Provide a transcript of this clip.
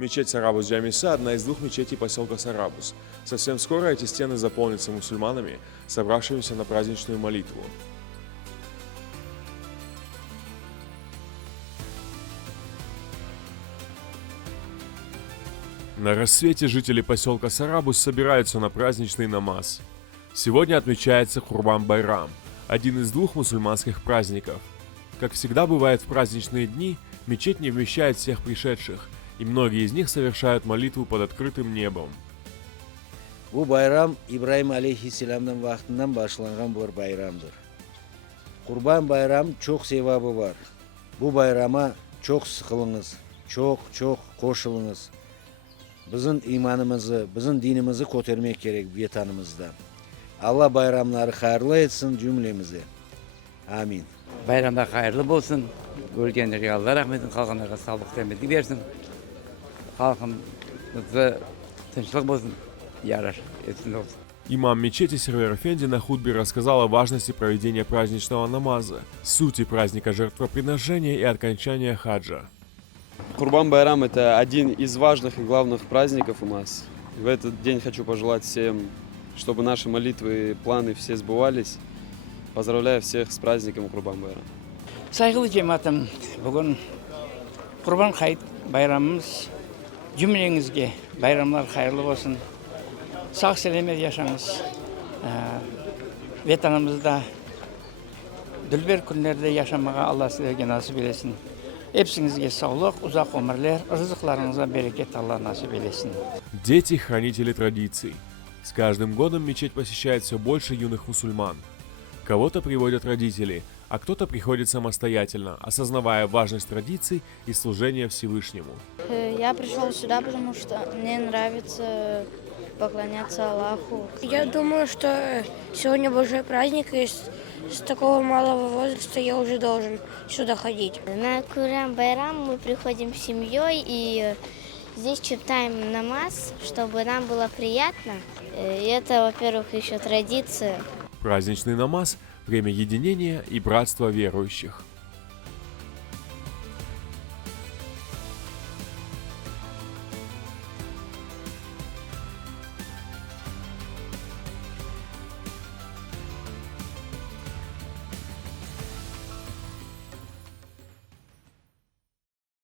Мечеть Сарабус-Джамиса – одна из двух мечетей поселка Сарабус. Совсем скоро эти стены заполнятся мусульманами, собравшимися на праздничную молитву. На рассвете жители поселка Сарабус собираются на праздничный намаз. Сегодня отмечается Курбан-Байрам, один из двух мусульманских праздников. Как всегда бывает в праздничные дни, мечеть не вмещает всех пришедших, и многие из них совершают молитву под открытым небом. Bu bayram İbrahim Aleyhisselam'dan vaktinden başlanan bir bayramdır. Kurban bayram çok sevabı var. Bu bayrama çok sıkılınız, çok koşulunuz. Bizim imanımızı, bizim dinimizi kotarmak gerek vatanımızda. Allah bayramları hayırlı etsin cümlemizi. Amin. Bayramlar hayırlı olsun. Görgenlerge Allah rahmetin, halkınlara sağlık temelli versin. Halkımızda tinçlik olsun, yarar etsin olsun. Имам мечети Сервер Эфенди на хутбе рассказал о важности проведения праздничного намаза, сути праздника жертвоприношения и окончания хаджа. Курбан-Байрам – это один из важных и главных праздников у нас. В этот день хочу пожелать всем, чтобы наши молитвы и планы все сбывались. Поздравляю всех с праздником Курбан-Байрам. Saygılı cemaatim, bugün Kurban Hayit bayramımız. Cümlеңizге bayramlar hayırlı olsun. Sağ selamet yaşanız. Vatanımızda dülber günlerde yaşamağa Allah sizlerge nasip eylesin. Hepsingizге sağlık, uzak ömürler, rızıklarınıza bereket Allah nasip eylesin. Дети – хранители традиций. С каждым годом мечеть посещает все больше юных мусульман. Кого-то приводят родители, а кто-то приходит самостоятельно, осознавая важность традиций и служения Всевышнему. Я пришел сюда, потому что мне нравится поклоняться Аллаху. Я думаю, что сегодня большой праздник, и с такого малого возраста я уже должен сюда ходить. На Курбан-Байрам мы приходим с семьей и здесь читаем намаз, чтобы нам было приятно. И это, во-первых, еще традиция. Праздничный намаз – время единения и братства верующих.